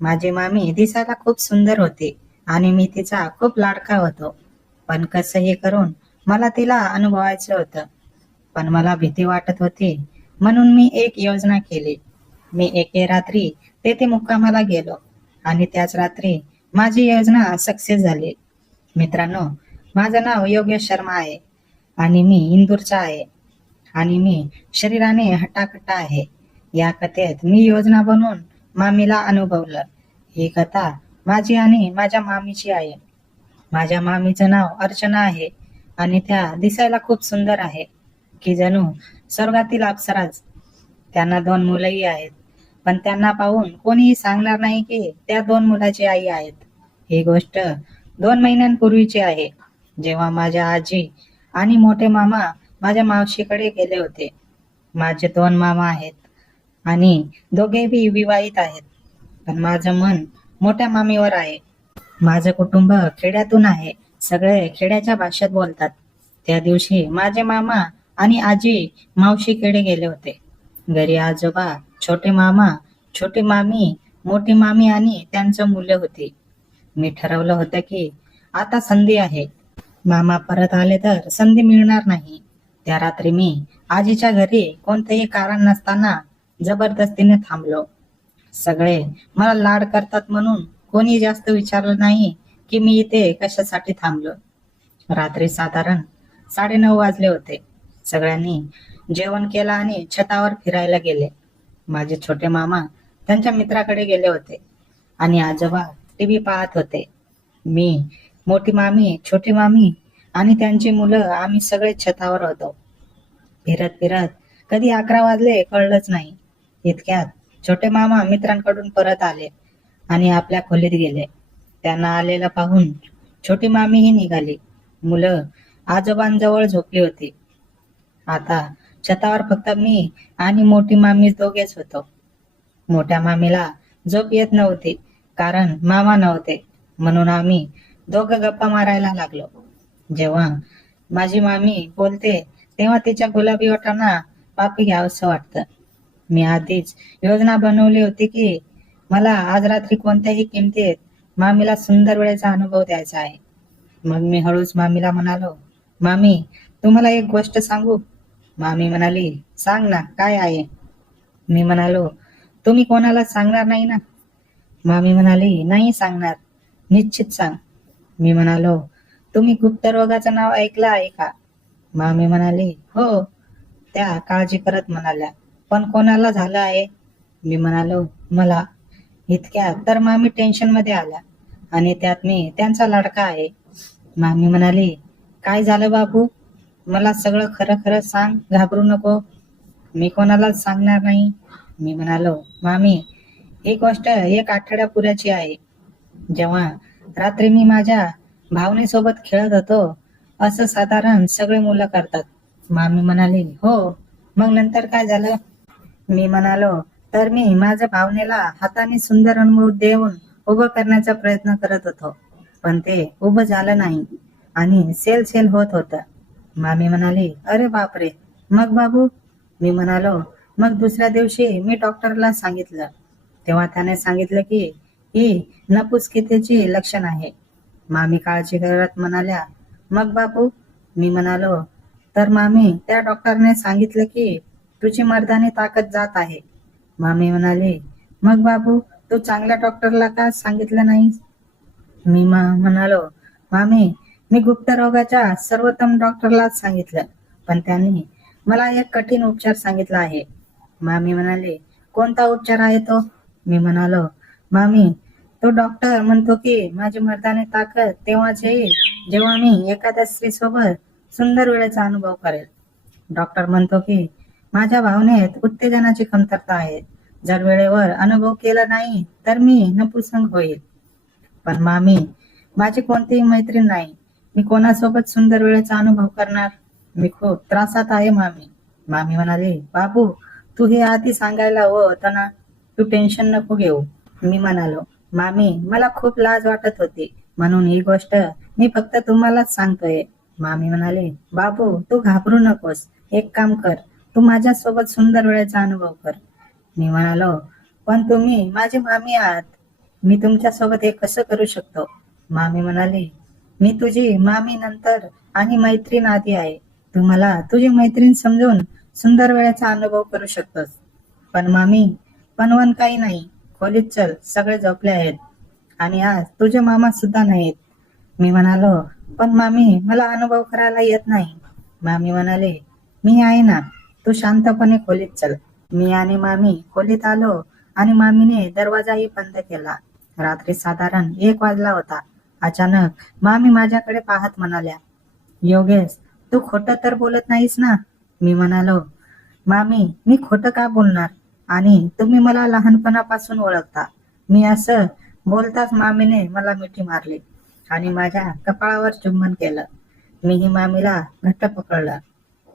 माझी मामी दिसायला खूप सुंदर होती आणि मी तिचा खूप लाडका होतो. पण कसंही करून मला तिला अनुभवायचं होतं. पण मला भीती वाटत होती, म्हणून मी एक योजना केली. मी एके रात्री तेथे मुक्कामाला गेलो आणि त्याच रात्री माझी योजना सक्सेस झाली. मित्रांनो, माझं नाव योगेश शर्मा आहे आणि मी इंदूरचा आहे आणि मी शरीराने हट्टाकट्टा आहे. या कथेत मी योजना बनवून मामीला अनुभवलं. ही कथा माझी आणि माझ्या मामीची आहे. माझ्या मामीचं नाव अर्चना आहे आणि त्या दिसायला खूप सुंदर आहे, की जणू स्वर्गातील अप्सराच. त्यांना 2 मुलंही आहेत, पण त्यांना पाहून कोणीही सांगणार नाही की त्या 2 मुलाची आई आहेत. ही गोष्ट 2 महिन्यांपूर्वीची आहे, जेव्हा माझ्या आजी आणि मोठे मामा माझ्या मावशीकडे गेले होते. माझे 2 मामा आहेत आणि दोघेही विवाहित आहेत, पण माझं मन मोठ्या मामीवर आहे. माझं कुटुंब खेड्यातून आहे. सगळे खेड्याच्या भाषेत बोलतात. त्या दिवशी माझे मामा आणि आजी मावशीकडे गेले होते. घरी आजोबा, छोटे मामा, छोटी मामी, मोठी मामी आणि त्यांचं मुलं होती. मी ठरवलं होतं की आता संधी आहे. मामा परत आले तर संधी मिळणार नाही. त्या रात्री मी आजीच्या घरी कोणतेही कारण नसताना जबरदस्तीने थांबलो. सगळे मला लाड करतात म्हणून कोणी जास्त विचारलं नाही की मी इथे कशासाठी थांबलो. रात्री साधारण 9:30 वाजले होते. सगळ्यांनी जेवण केलं आणि छतावर फिरायला गेले. माझे छोटे मामा त्यांच्या मित्राकडे गेले होते आणि आजोबा टीव्ही पाहत होते. मी, मोठी मामी, छोटी मामी आणि त्यांची मुलं आम्ही सगळे छतावर होतो. फिरत फिरत कधी 11 वाजले कळलंच नाही. इतक्यात छोटे मामा मित्रांकडून परत आले आणि आपल्या खोलीत गेले. त्यांना आलेलं पाहून छोटी मामीही निघाली. मुलं आजोबांजवळ झोपली होती. आता छतावर फक्त मी आणि मोठी मामी दोघेच होतो. मोठ्या मामीला झोप येत नव्हती, कारण मामा नव्हते, म्हणून आम्ही दोघं गप्पा मारायला लागलो. जेव्हा माझी मामी बोलते तेव्हा तिच्या गुलाबी ओठांना पापी घ्यावंसं वाटतं. मी आधीच योजना बनवली होती की मला आज रात्री कोणत्याही किमतीत मामीला सुंदर वेळेचा अनुभव द्यायचा आहे. मग मी हळूच मामीला म्हणालो, मामी, तुम्हाला एक गोष्ट सांगू? मामी म्हणाली, सांग ना, काय आहे? मी म्हणालो, तुम्ही कोणाला सांगणार नाही ना? मामी म्हणाली, नाही सांगणार, निश्चित सांग. मी म्हणालो, तुम्ही गुप्तरोगाचं नाव ऐकलं आहे का? मामी म्हणाली, हो. त्या काळजी करत म्हणाल्या, पण कोणाला झालं आहे? मी म्हणालो, मला. इतक्यात तर मामी टेन्शन मध्ये आल्या आणि त्यात मी त्यांचा लाडका आहे. मामी म्हणाली, काय झालं बाबू? मला सगळं खरं खरं सांग, घाबरू नको. मी कोणालाच सांगणार नाही. मी म्हणालो, मामी, ही गोष्ट 1 आठवड्यापुऱ्याची आहे. जेव्हा रात्री मी माझ्या भावनेसोबत खेळत होतो, असं साधारण सगळे मुलं करतात. मामी म्हणाली, हो. मग नंतर काय झालं? मी म्हणालो, तर मी माझ्या भावनेला हाताने सुंदर अनुभव देऊन उभं करण्याचा प्रयत्न करत होतो, पण ते उभं झालं नाही आणि सेल सेल होत होतं. मामी म्हणाली, अरे बापरे, मग बाबू? मी म्हणालो, मग दुसऱ्या दिवशी मी डॉक्टरला सांगितलं. तेव्हा त्याने सांगितलं की ही नपुसकतेची लक्षण आहे. मामी काळजी करत म्हणाल्या, मग बाबू? मी म्हणालो, तर मामी, त्या डॉक्टरने सांगितलं की तुझी मर्दानी ताकद जात आहे. मामी म्हणाली, मग बाबू, तू चांगल्या डॉक्टरला का सांगितलं नाहीस? मी म्हणालो, मामी, मी गुप्त रोगाच्या सर्वोत्तम डॉक्टरलाच सांगितलं, पण त्यांनी मला एक कठीण उपचार सांगितला आहे. मामी म्हणाले, कोणता उपचार आहे तो? मी म्हणालो, मामी, तो डॉक्टर म्हणतो की माझी मर्दानी ताकद तेव्हाच येईल जेव्हा मी एखाद्या स्त्रीसोबत सुंदर वेळेचा अनुभव करेल. डॉक्टर म्हणतो की माझ्या भावनेत उत्तेजनाची कमतरता आहे. जर वेळेवर अनुभव केला नाही तर मी नपुसंग होईल. पण मामी, माझी कोणतीही मैत्रीण नाही. मी कोणासोबत सुंदर वेळेचा अनुभव करणार? मी खूप त्रासात आहे मामी. मामी म्हणाली, बाबू, तू हे आधी सांगायला हवं होतं ना. तू टेन्शन नको घेऊ. मी म्हणालो, मामी, मला खूप लाज वाटत होती, म्हणून ही गोष्ट मी फक्त तुम्हालाच सांगतोय. मामी म्हणाली, बाबू, तू घाबरू नकोस. एक काम कर, तू माझ्यासोबत सुंदर वेळेचा अनुभव कर. मी म्हणालो, पण तुम्ही माझी मामी आहात. मी तुमच्या सोबत हे कसं करू शकतो? मामी म्हणाली, मी तुझी मामी नंतर आणि मैत्रीण आधी आहे. तू मला तुझी मैत्रीण समजून सुंदर वेळेचा अनुभव करू शकतोस. पण मामी, पण काही नाही. खोलीत चल, सगळे झोपले आहेत आणि आज तुझे मामा सुद्धा नाहीत. मी म्हणालो, पण मामी, मला अनुभव करायला येत नाही. मामी म्हणाले, मी आहे ना, तू शांतपणे खोलीत चल. मी आणि मामी खोलीत आलो आणि मामीने दरवाजाही बंद केला. रात्री साधारण 1 वाजला होता. अचानक मामी माझ्याकडे पाहत म्हणाल्या, योगेश, तू खोटं तर बोलत नाहीस ना? मी म्हणालो, मामी, मी खोटं का बोलणार? आणि तुम्ही मला लहानपणापासून ओळखता. मी असं बोलताच मामीने मला मिठी मारली आणि माझ्या कपाळावर चुंबन केलं. मीही मामीला घट्ट पकडलं.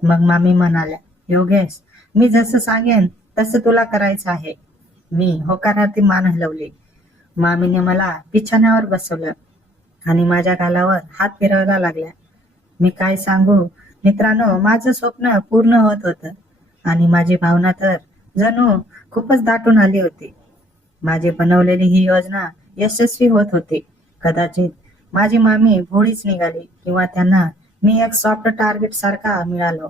मग मामी म्हणाल्या, योगेश, मी जसं सांगेन तसं तुला करायचं आहे. मी होकारार्थी मान हलवली. मामीने मला बिछाण्यावर बसवलं आणि माझ्या गालावर हात फिरवायला लागल्या. मी काय सांगू मित्रांनो, माझं स्वप्न पूर्ण होत होतं आणि माझी भावना तर जणू खूपच दाटून आली होती. माझी बनवलेली ही योजना यशस्वी होत होती. कदाचित माझी मामी भोळीच निघाली किंवा त्यांना मी एक सॉफ्ट टार्गेट सारखा मिळालो.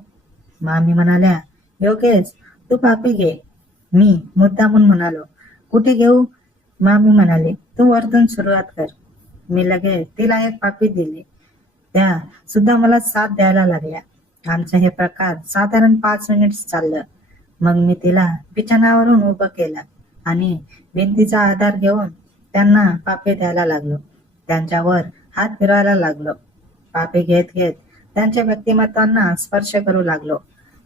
मामी म्हणाल्या, योगेश, तू पापी घे. मी मुद्दामून म्हणालो, कुठे घेऊ? मामी म्हणाली, तू वरतून सुरुवात कर. मी लगेच तिला एक पापी दिली. त्या सुद्धा मला साथ द्यायला लागल्या. आमचं हे प्रकार साधारण 5 मिनिट चाललं. मग मी तिला बिछाणावरून उभं केलं आणि भिंतीचा आधार घेऊन त्यांना पापे द्यायला लागलो. त्यांच्यावर हात फिरवायला लागलो. पापे घेत घेत त्यांच्या व्यक्तिमत्वांना स्पर्श करू लागलो.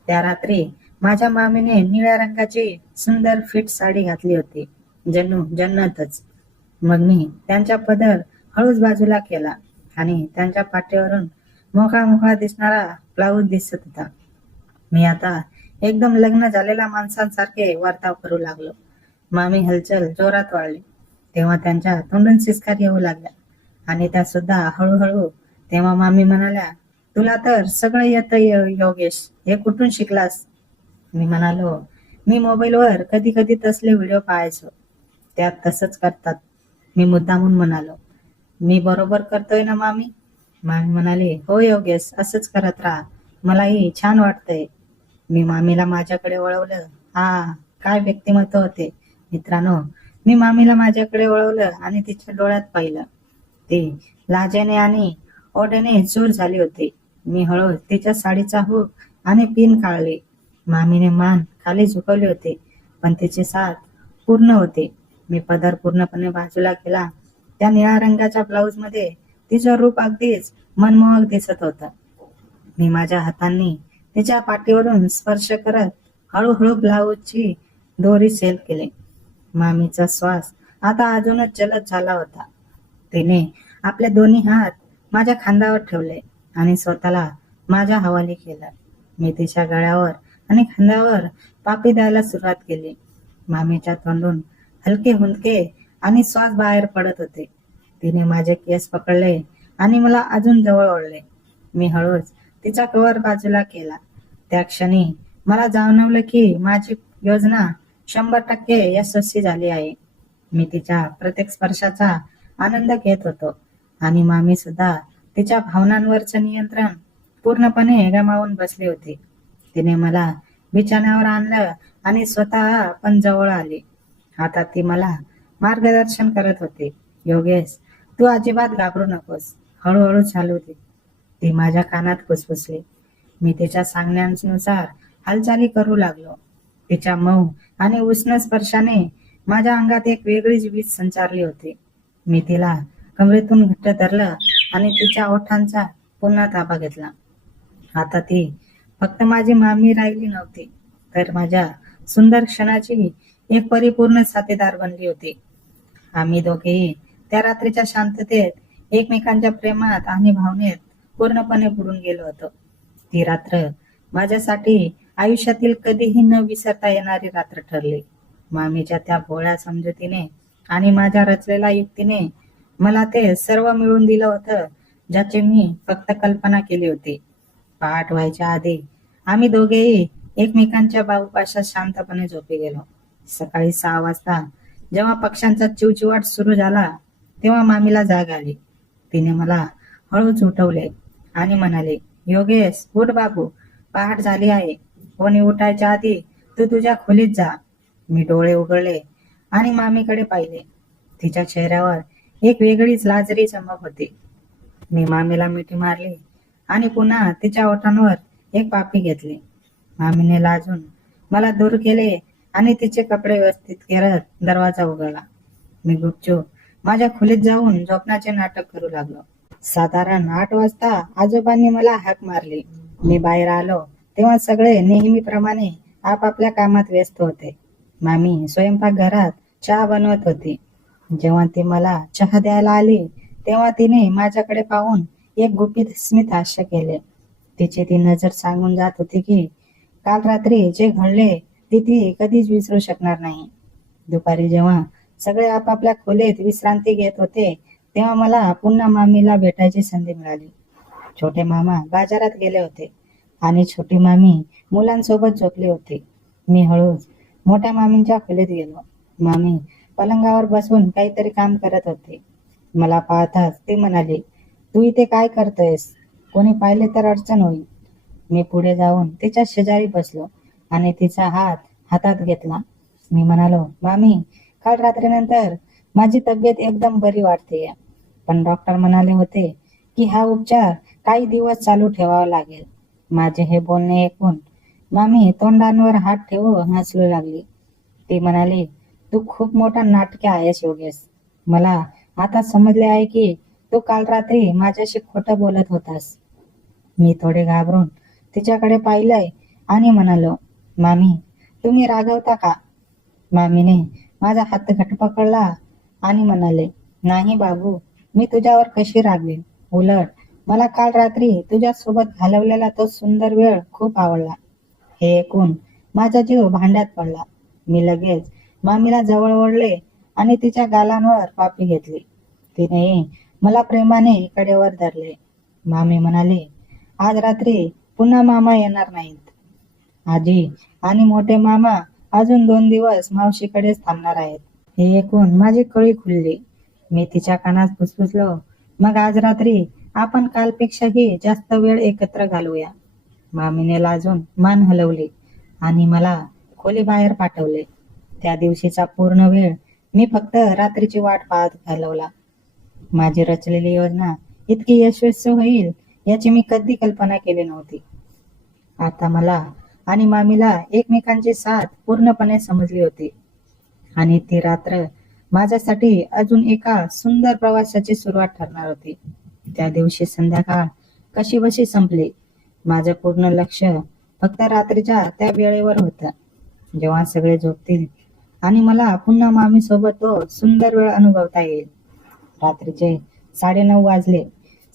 त्या रात्री माझ्या मामीने निळ्या रंगाची सुंदर फिट साडी घातली होती, जणू जन्नतच. मग मी त्यांचा पदर हळूच बाजूला केला आणि त्यांच्या पाठीवरून मोकळा मोकळा दिसणारा ब्लाऊज दिसत होता. मी आता एकदम लग्न झालेल्या माणसांसारखे वर्ताव करू लागलो. मामी हलचल जोरात वाढली. तेव्हा त्यांच्या तोंडून सिसकार येऊ लागल्या आणि त्या सुद्धा हळूहळू. तेव्हा मामी म्हणाल्या, तुला तर सगळं येतं योगेश, हे कुठून शिकलास? मी म्हणालो, मी मोबाईलवर कधी कधी तसले व्हिडिओ पाहायचो, त्यात तसंच करतात. मी मुद्दामून म्हणालो, मी बरोबर करतोय ना मामी? मामी म्हणाली, हो योगेश, असंच करत राहा, मलाही छान वाटतंय. मी मामीला माझ्याकडे वळवलं. हा, काय व्यक्तिमत्व होते मित्रांनो. मी मामीला माझ्याकडे वळवलं आणि तिच्या डोळ्यात पाहिलं. ती लाजेने आणि ओढ्याने चूर झाली होती. मी हळूच तिच्या साडीचा हुक आणि पिन काढली. मामीने मान खाली झुकवली होती, पण तिची साथ पूर्ण होती. मी पदर पूर्णपणे बाजूला केला. त्या निळ्या रंगाच्या ब्लाऊज मध्ये तिचं रूप अगदीच मनमोहक दिसत होतं. मी माझ्या हातांनी तिच्या पाठीवरून स्पर्श करत हळूहळू ब्लाऊजची दोरी सेल केली. मामीचा श्वास आता अजूनच जलद झाला होता. तिने आपले दोन्ही हात माझ्या खांद्यावर ठेवले आणि स्वतःला माझ्या हवाली केलं. मी तिच्या गळ्यावर आणि खांद्यावर पापी द्यायला सुरुवात केली. मामीच्या तोंडून हलके हुंदके आणि श्वास बाहेर पडत होते. तिने माझे केस पकडले आणि मला अजून जवळ ओढले. मी हळूच तिचा कवर बाजूला केला. त्या क्षणी मला जाणवलं की माझी योजना 100% यशस्वी झाली आहे. मी तिच्या प्रत्येक स्पर्शाचा आनंद घेत होतो आणि मामी सुद्धा तिच्या भावनांवरचं नियंत्रण पूर्णपणे गमावून बसली होती. तिने मला बिछाण्यावर आणलं आणि स्वतः पण जवळ आली. आता ती मला मार्गदर्शन करत होती. योगेश, तू अजिबात घाबरू नकोस, हळूहळू चालू दे. ती माझ्या कानात फुसफुसली. मी तिच्या सांगण्यानुसार हालचाली करू लागलो. तिच्या मऊ आणि उष्ण स्पर्शाने माझ्या अंगात एक वेगळीच वीज संचारली होती. मी तिला कमरेतून घट्ट धरलं आणि तिच्या ओठांचा पुन्हा ताबा घेतला. आता ती फक्त माझी मामी राहिली नव्हती, तर माझ्या सुंदर क्षणाची एक परिपूर्ण साथीदार बनली होती. आम्ही दोघेही त्या रात्रीच्या शांततेत एकमेकांच्या प्रेमात आणि भावनेत पूर्णपणे बुडून गेलो होतो. ती रात्र माझ्यासाठी आयुष्यातील कधीही न विसरता येणारी रात्र ठरली. मामीच्या त्या भोळ्या समजुतीने आणि माझ्या रचलेल्या युक्तीने मला ते सर्व मिळवून दिलं होतं, ज्याची मी फक्त कल्पना केली होती. पहाट व्हायच्या आधी आम्ही दोघेही एकमेकांच्या बाहुपाशात शांतपणे झोपी गेलो. सकाळी 6 वाजता जेव्हा पक्ष्यांचा चिवचिवाट सुरू झाला तेव्हा मामीला जाग आली. तिने मला हळूच उठवले आणि म्हणाले, योगेश उठ बाबू, पहाट झाली आहे. कोणी उठायच्या आधी तू तुझ्या खोलीत जा. मी डोळे उघडले आणि मामीकडे पाहिले. तिच्या चेहऱ्यावर एक वेगळीच लाजरी चमक होती. मी मामीला मिठी मारली आणि पुन्हा तिच्या ओठांवर एक पापी घेतली. मामीने लाजून मला दूर केले आणि तिचे कपडे व्यवस्थित करत दरवाजा उघडला. मी गुपचूप माझ्या खोलीत जाऊन झोपण्याचे नाटक करू लागलो. साधारण 8 वाजता आजोबांनी मला हाक मारली. मी बाहेर आलो तेव्हा सगळे नेहमीप्रमाणे आपापल्या कामात व्यस्त होते. मामी स्वयंपाकघरात चहा बनवत होती. जेव्हा ती मला चहा द्यायला आली तेव्हा तिने माझ्याकडे पाहून एक गुपित स्मित हास्य केले. तिची ती नजर सांगून जात होती की काल रात्री जे घडले ते ती कधीच विसरू शकणार नाही. दुपारी जेव्हा सगळे आपापल्या खोलीत विश्रांती घेत होते तेव्हा मला पुन्हा मामीला भेटायची संधी मिळाली. छोटे मामा बाजारात गेले होते आणि छोटी मामी मुलांसोबत झोपली होती. मी हळूच मोठ्या मामींच्या खोलीत गेलो. मामी पलंगावर बसून काहीतरी काम करत होते. मला पाहताच ती म्हणाली, तू इथे काय करतोयस? कोणी पाहिले तर अडचण होईल. मी पुढे जाऊन तिच्या शेजारी बसलो आणि तिचा हात हातात घेतला. मी म्हणालो, मामी, काल रात्रीनंतर माझी तब्येत एकदम बरी वाटतेय. पण डॉक्टर म्हणाले होते की हा उपचार काही दिवस चालू ठेवावा लागेल. माझे हे बोलणे ऐकून मामी तोंडांवर हात ठेवून हसू लागली. ती म्हणाली, तू खूप मोठा नाटकी आहेस योगेश. मला आता समजले आहे की तू काल रात्री माझ्याशी खोटं बोलत होतास. मी थोडे घाबरून तिच्याकडे पाहिलंय आणि म्हणालो, मामी, तुम्ही रागवता का? मामीने माझा हात घट्ट पकडला आणि म्हणाले, नाही बाबू, मी तुझ्यावर कशी रागवेन? उलट मला काल रात्री तुझ्या सोबत घालवलेला तो सुंदर वेळ खूप आवडला. हे ऐकून माझा जीव भांड्यात पडला. मी लगेच मामीला जवळ ओढले आणि तिच्या गालांवर पापी घेतली. तिने मला प्रेमाने कडेवर धरले. मामी म्हणाली, आज रात्री पुन्हा मामा येणार नाहीत. आजी आणि मोठे मामा अजून 2 दिवस मावशीकडेच थांबणार आहेत. हे ऐकून माझी कळी खुलली. मी तिच्या कानात फुसफुसलो, मग आज रात्री आपण कालपेक्षाही जास्त वेळ एकत्र घालवूया. मामीने लाजून मान हलवली आणि मला खोली बाहेर पाठवले. त्या दिवशीचा पूर्ण वेळ मी फक्त रात्रीची वाट पाहत घालवला. माझी रचलेली योजना इतकी यशस्वी होईल याची मी कधी कल्पना केली नव्हती. आता मला आणि मामीला एकमेकांची साथ पूर्णपणे समजली होती आणि ती रात्र माझ्यासाठी अजून एका सुंदर प्रवासाची सुरुवात ठरणार होती. त्या दिवशी संध्याकाळ कशी बशी संपली. माझं पूर्ण लक्ष फक्त रात्रीच्या त्या वेळेवर होतं, जेव्हा सगळे झोपतील आणि मला पुन्हा मामी सोबत तो सुंदर वेळ अनुभवता येईल. रात्रीचे 9:30 वाजले.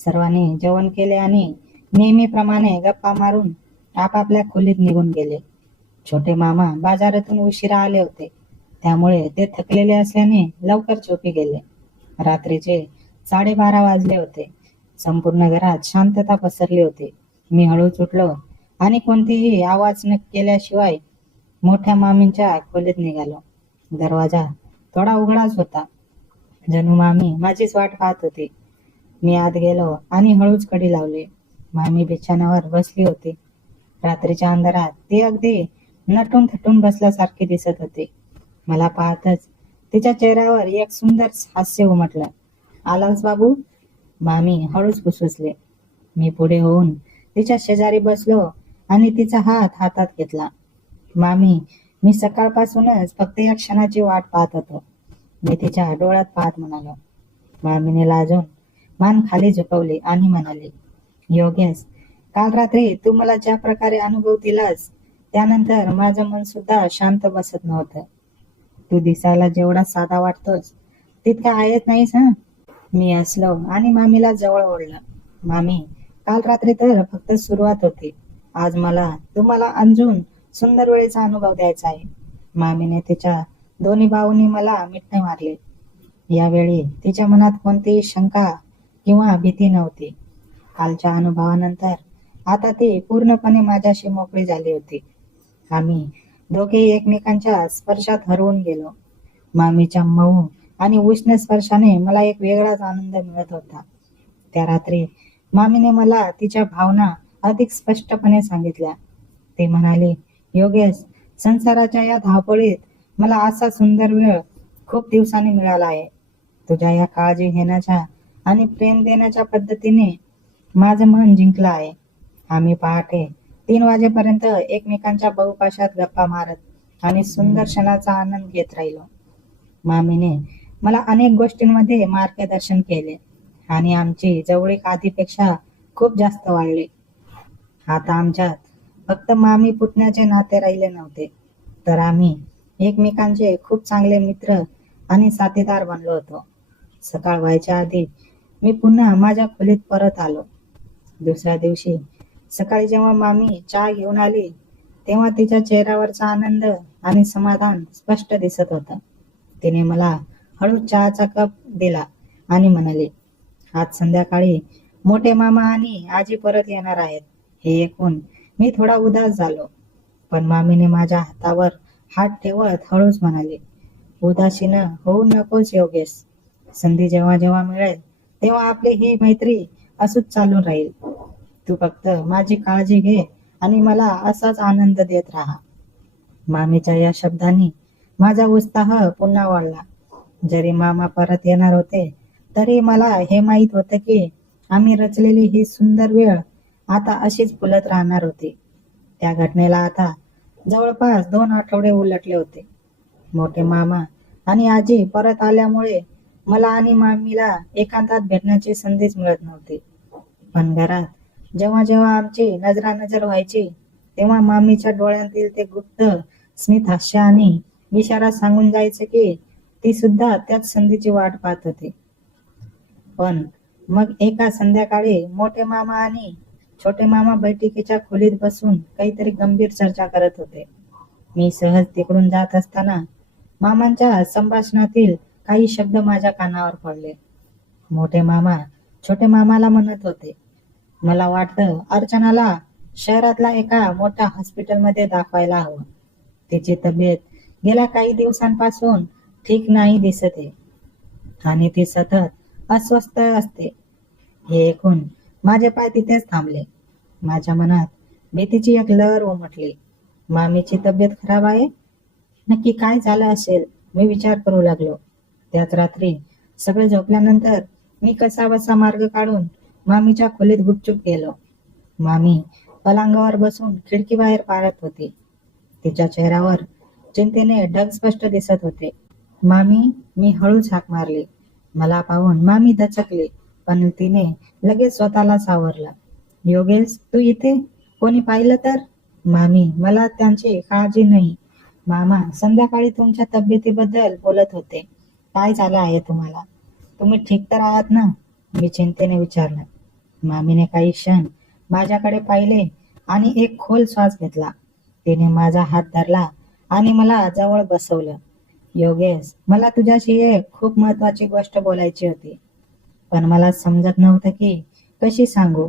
सर्वांनी जेवण केले आणि नेहमीप्रमाणे गप्पा मारून आपापल्या खोलीत निघून गेले. छोटे मामा बाजारातून उशिरा आले होते, त्यामुळे ते थकलेले असल्याने लवकर झोपी गेले. रात्रीचे 12:30 वाजले होते. संपूर्ण घरात शांतता पसरली होती. मी हळूच उठलो आणि कोणतीही आवाज न केल्याशिवाय मोठ्या मामींच्या खोलीत निघालो. दरवाजा थोडा उघडाच होता. जणू मामी माझीच वाट पाहत होती. मी आत गेलो आणि हळूच कडी लावली. मामी बिछाण्यावर बसली होती. रात्रीच्या अंधारात ती अगदी नटून थटून बसल्यासारखी दिसत होती. मला पाहतच तिच्या चेहऱ्यावर एक सुंदर हास्य उमटलं. आलास बाबू? मामी हळूच फुसफुसले. मी पुढे होऊन तिच्या शेजारी बसलो आणि तिचा हात हातात घेतला. मामी, मी सकाळपासूनच फक्त या क्षणाची वाट पाहत होतो. मी तिच्या डोळ्यात पाहत म्हणालो. मामीने लाजून मान खाली झुकवली आणि म्हणाली, योगेश, काल रात्री तू मला ज्या प्रकारे अनुभव दिलास त्यानंतर माझं मन सुद्धा शांत बसत नव्हतं. तू दिसायला जेवढा साधा वाटतोस तितका आहेच नाहीस हं. मी हसलो आणि मामीला जवळ ओढलं. मामी, काल रात्री तर फक्त सुरुवात होती. आज मला तुम्हाला अजून सुंदर वेळेचा अनुभव द्यायचा आहे. मामीने तिच्या दोन्ही बाहूंनी मला मिठी मारले. यावेळी तिच्या मनात कोणतीही शंका किंवा भीती नव्हती. कालच्या अनुभवानंतर आता ती पूर्णपणे माझ्याशी मोकळी झाली होती. आम्ही दोघेही एकमेकांच्या स्पर्शात हरवून गेलो. मामीच्या मऊ आणि उष्ण स्पर्शाने मला एक वेगळाच आनंद मिळत होता. त्या रात्री मामीने मला तिच्या भावना अधिक स्पष्टपणे सांगितल्या. ती म्हणाली, योगेश, संसाराच्या या धावपळीत मला असा सुंदर वेळ खूप दिवसांनी मिळाला आहे. तुझ्या या काळजी घेण्याच्या आणि प्रेम देण्याच्या पद्धतीने माझं मन जिंकलं आहे. आम्ही पहाटे 3 वाजेपर्यंत एकमेकांच्या बहुपाशात गप्पा मारत आणि सुंदर क्षणाचा आनंद घेत राहिलो. मामीने मला अनेक गोष्टींमध्ये मार्गदर्शन केले आणि आमची जवळीक आधीपेक्षा खूप जास्त वाढली. आता आमच्यात फक्त मामी पुतण्याचे नाते राहिले नव्हते, तर आम्ही एकमेकांचे खूप चांगले मित्र आणि साथीदार बनलो होतो. सकाळ व्हायच्या आधी मी पुन्हा माझ्या खोलीत परत आलो. दुसऱ्या दिवशी सकाळी जेव्हा मामी चहा घेऊन आली, तेव्हा तिच्या चेहऱ्यावरचा आनंद आणि समाधान स्पष्ट दिसत होतं. तिने मला हळूच चहाचा कप दिला आणि म्हणाली, आज संध्याकाळी मोठे मामा आणि आजी परत येणार आहेत. हे ऐकून मी थोडा उदास झालो, पण मामीने माझ्या हातावर हात ठेवत हळूच म्हणाली, उदासीन होऊ नकोस योगेश. संधी जेव्हा जेव्हा मिळेल तेव्हा आपली ही मैत्री असंच चालून राहील. तू फक्त माझी काळजी घे आणि मला असाच आनंद देत राहा. मामीच्या या शब्दांनी माझा उत्साह पुन्हा वाढला. जरी मामा परत येणार होते, तरी मला हे माहीत होतं की आम्ही रचलेली ही सुंदर वेळ आता अशीच फुलत राहणार होती. त्या घटनेला आता जवळपास 2 आठवडे उलटले होते. मोठे मामा आणि आजी परत आल्यामुळे मला आणि मामीला एकांतात भेटण्याची संधीच मिळत नव्हती. पण घरात जेव्हा जेव्हा आमची नजरानजर व्हायची, तेव्हा मामीच्या डोळ्यांतील ते गुप्त स्मित हास्य आणि इशारा सांगून जायचे की ती सुद्धा त्याच संधीची वाट पाहत होती. पण मग एका संध्याकाळी मोठे मामा आणि छोटे मामा बैठकीच्या खोलीत बसून काहीतरी गंभीर चर्चा करत होते. मी सहज तिकडून जात असताना मामांच्या संभाषणातील काही शब्द माझ्या कानावर पडले. मोठे मामा छोटे मामाला म्हणत होते, मला वाटतं अर्चनाला शहरातल्या एका मोठ्या हॉस्पिटलमध्ये दाखवायला हवं. तिची तब्येत गेल्या काही दिवसांपासून ठीक नाही दिसत आहे आणि ती सतत अस्वस्थ असते. हे ऐकून माझे पाय तिथेच थांबले. माझ्या मनात भीतीची एक लहर उमटली. मामीची तब्येत खराब आहे? नक्की काय झालं असेल? मी विचार करू लागलो. त्याच रात्री सगळे झोपल्यानंतर मी कसाबसा मार्ग काढून मामीच्या खोलीत गुपचूप गेलो. मामी पलंगावर बसून खिडकीबाहेर पाहत होती. तिच्या चेहऱ्यावर चिंतेने ढग स्पष्ट दिसत होते. मामी, मी हळूच हाक मारली. मला पाहून मामी दचकली, पण तिने लगेच स्वतःला सावरलं. योगेश, तू इथे? कोणी पाहिलं तर? मामी, मला त्यांची काळजी नाही. मामा संध्याकाळी तुमच्या तब्येतीबद्दल बोलत होते. काय झालं आहे तुम्हाला? तुम्ही ठीक तर आहात ना? मी चिंतेने विचारलं. मामीने काही क्षण माझ्याकडे पाहिले आणि एक खोल श्वास घेतला. तिने माझा हात धरला आणि मला जवळ बसवलं. योगेश, मला तुझ्याशी एक खूप महत्वाची गोष्ट बोलायची होती, पण मला समजत नव्हतं की कशी सांगू.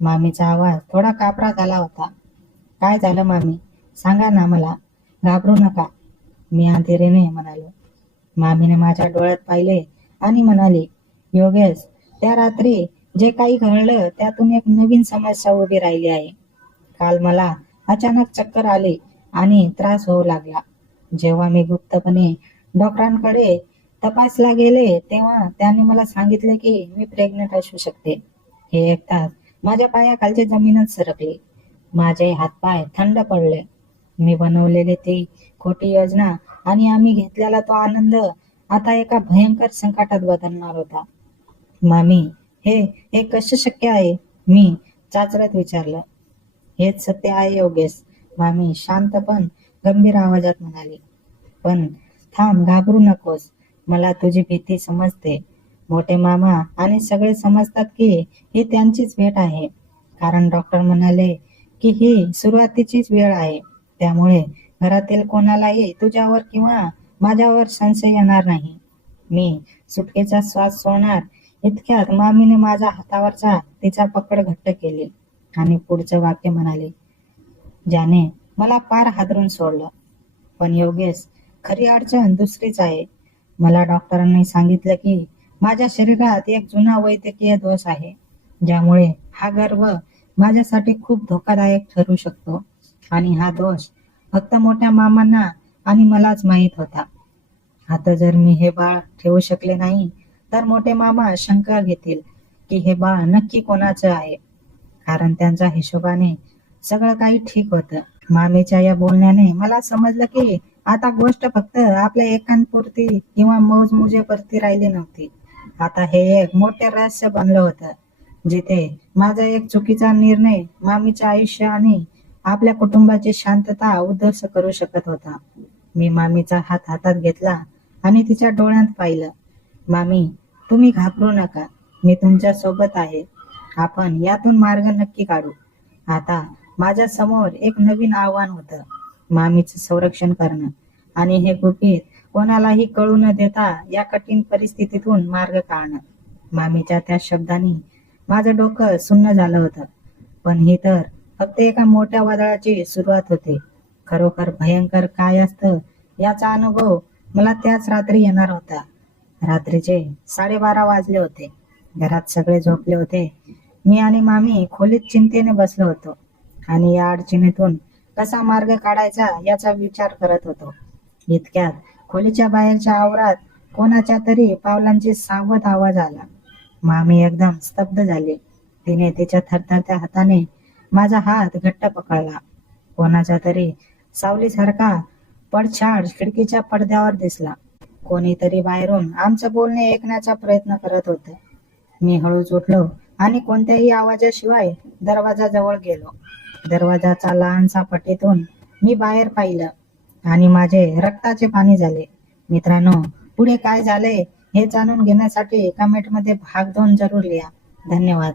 मामीचा आवाज थोडा कापरा झाला होता. काय झालं मामी? सांगा ना मला. घाबरू नका, मी अंधेरीने म्हणालो. मामीने माझ्या डोळ्यात पाहिले आणि म्हणाली, योगेश, त्या रात्री जे काही घडलं त्यातून एक नवीन समस्या उभी राहिली आहे. काल मला अचानक चक्कर आली आणि त्रास होऊ लागला. जेव्हा मी गुप्तपणे डॉक्टरांकडे तपासला गेले, तेव्हा त्यांनी मला सांगितले की मी प्रेग्नंट असू शकते. हे ऐकताच माझ्या पायाखालची जमीनच सरकली. माझे हातपाय थंड पडले. मी बनवलेली ती खोटी योजना आणि आम्ही घेतलेला तो आनंद आता एका भयंकर संकटात बदलणार होता. मामी, हे हे कसं शक्य आहे? मी चाचरत विचारलं. हेच सत्य आहे योगेश, मामी शांत पण गंभीर आवाजात म्हणाली. पण थांब, घाबरू नकोस. मला तुझी भीती समजते. मोठे मामा आणि सगळे समजतात की ही त्यांचीच भेट आहे, कारण डॉक्टर म्हणाले की ही सुरुवातीचीच वेळ आहे. त्यामुळे घरातील कोणालाही तुझ्यावर किंवा माझ्यावर संशय येणार नाही. मी सुटकेचा श्वास सोडणार इतक्यात मामीने माझ्या हातावरचा तिचा पकड घट्ट केली आणि पुढचं वाक्य म्हणाले, ज्याने मला पार हादरून सोडलं. पण योगेश, खरी अडचण दुसरीच आहे. मला डॉक्टरांनी सांगितलं की माझ्या शरीरात एक जुना वैद्यकीय दोष आहे, ज्यामुळे हा गर्भ माझ्यासाठी खूप धोकादायक ठरू शकतो. आणि हा दोष फक्त मोठ्या मामांना आणि मलाच माहीत होता. आता जर मी हे बाळ ठेवू शकले नाही, तर मोठे मामा शंका घेतील की हे बाळ नक्की कोणाचं आहे. कारण त्यांच्या हिशोबाने सगळं काही ठीक होतं. मामीच्या या बोलण्याने मला समजलं की आता गोष्ट फक्त आपल्या एकांपुरती किंवा मौजमुजेपुरती राहिली नव्हती. आता हे एक मोठे रहस्य बनलं होतं, जिथे माझा एक चुकीचा निर्णय मामीचे आयुष्य आणि आपल्या कुटुंबाची शांतता उद्ध्वस्त करू शकत होता. मी मामीचा हात हातात घेतला आणि तिच्या डोळ्यात पाहिलं. मामी, तुम्ही घाबरू नका. मी तुमच्या सोबत आहे. आपण यातून मार्ग नक्की काढू. आता माझ्या समोर एक नवीन आव्हान होतं. मामीचं संरक्षण करणं आणि हे गुपित कोणालाही कळू न देता या कठीण परिस्थितीतून मार्ग काढणं. मामीच्या त्या शब्दांनी माझं डोकं सुन्न झालं होतं. पण ही तर फक्त एका मोठ्या वादळाची सुरुवात होती. खरोखर भयंकर काय असतं याचा अनुभव मला त्याच रात्री येणार होता. रात्रीचे 12:30 वाजले होते. घरात सगळे झोपले होते. मी आणि मामी खोलीत चिंतेने बसलो होतो आणि या अडचणीतून कसा मार्ग काढायचा याचा विचार करत होतो. इतक्यात खोलीच्या बाहेरच्या आवारात कोणाच्या तरी पावलांची सावध आवाज आला. मामी एकदम स्तब्ध झाली. तिने तिच्या थरथरत्या हाताने माझा हात घट्ट पकडला. कोणाच्या तरी सावलीसारखा पडछाड खिडकीच्या पडद्यावर दिसला. कोणीतरी बाहेरून आमचं बोलणे ऐकण्याचा प्रयत्न करत होतं. मी हळूच उठलो आणि कोणत्याही आवाजाशिवाय दरवाजाजवळ गेलो. दरवाजाचा लहानसा पट्टीतून मी बाहेर पाहिलं आणि माझे रक्ताचे पाणी झाले. मित्रांनो, पुढे काय झाले हे जाणून घेण्यासाठी कमेंटमध्ये भाग 2 जरूर लिहा. धन्यवाद.